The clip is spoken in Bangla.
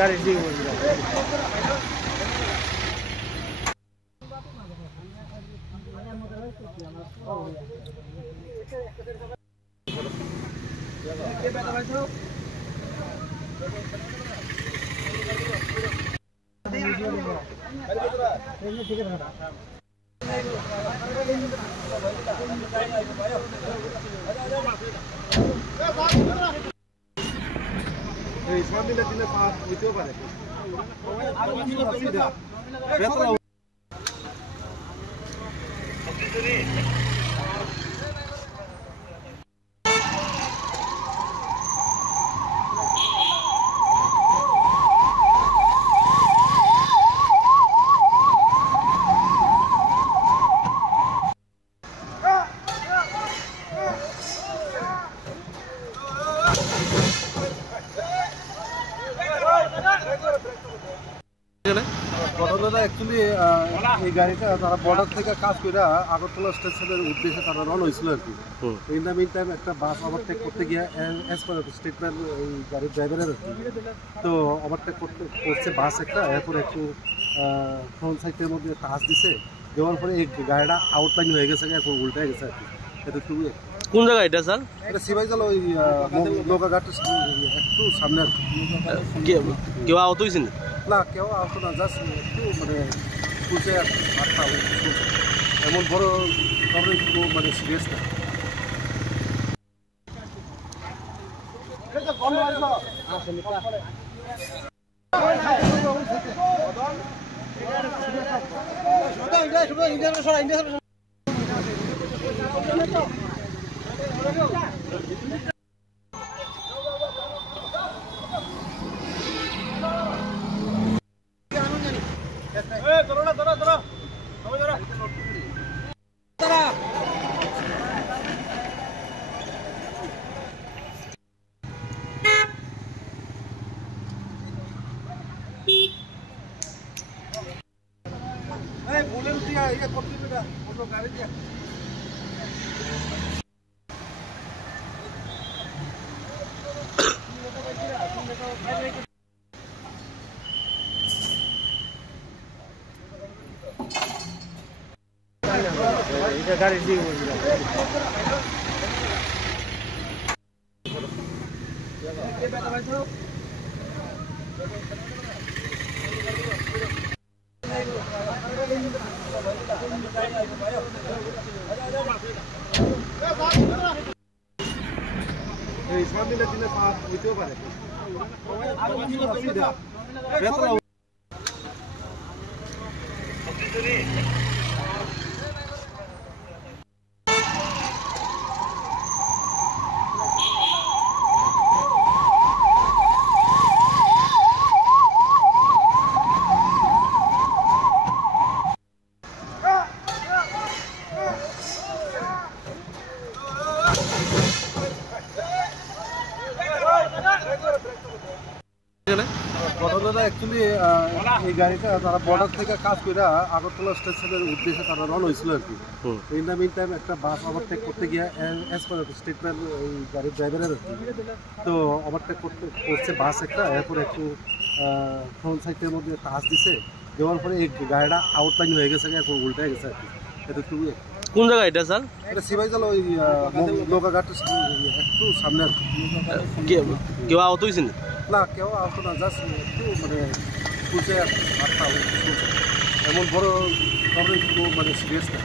গাড়ি দিয়ে ঘটনাটা অ্যাকচুয়ালি এই গাড়িটা তারা বর্ডার থেকে কাজ করে আগরতলা স্টেশনের উদ্দেশ্যে তারা রওনা হয়েছিল আর কি। ইন দ্য মিন টাইম একটা বাস ওভারটেক করতে গিয়ে অ্যাজ পার স্টেটমেন্ট এই গাড়ির ড্রাইভারের আর কি, তো ওভারটেক করছে বাস একটা, এরপরে একটু ফ্রন্ট সাইডের মধ্যে টাচ দিছে, দেওয়ার পরে এই গাড়িটা আউটলাইন হয়ে গেছে, এরপর উল্টে গেছে আর কি। এটা একটু কোন জায়গা এটা স্যার? এটা সিবাইজাল ওই নৌকাঘাট একটু সামনে। কেউ আহত হয়েছেন? না, কেউ আহত না, জাস্ট একটু মানে পুষে আটটা এমন বড় খবর একটু মানে সিরিয়াস না। গাড়ি দিয়ে সামনে দিলে হইতেও পারে। ঘটনাটা অ্যাকচুয়ালি এই গাড়িটা তারা বর্ডার থেকে কাজ করে আগরতলা স্টেশনের উদ্দেশ্যে তারা রওনা হয়েছিল আর কি। ইন দ্য মিন টাইম একটা বাস ওভারটেক করতে গিয়ে অ্যাজ পার স্টেটমেন্ট এই গাড়ির ড্রাইভারের আর কি, তো ওভারটেক করছে বাস একটা, এরপরে একটু ফ্রন্ট সাইডের মধ্যে টাচ দিছে, দেওয়ার পরে এই গাড়িটা আউটলাইন হয়ে গেছে, এরপর উল্টে গেছে আর কি। এটা একটু কোন জায়গা এটা স্যার? এটা সিবাইজাল ওই নৌকাঘাট একটু সামনে। কেউ আহত হয়েছেন? না, কেউ আহত না, জাস্ট একটু মানে পুষে আটটা এমন বড় কারণে কোনো মানে সিরিয়াস না।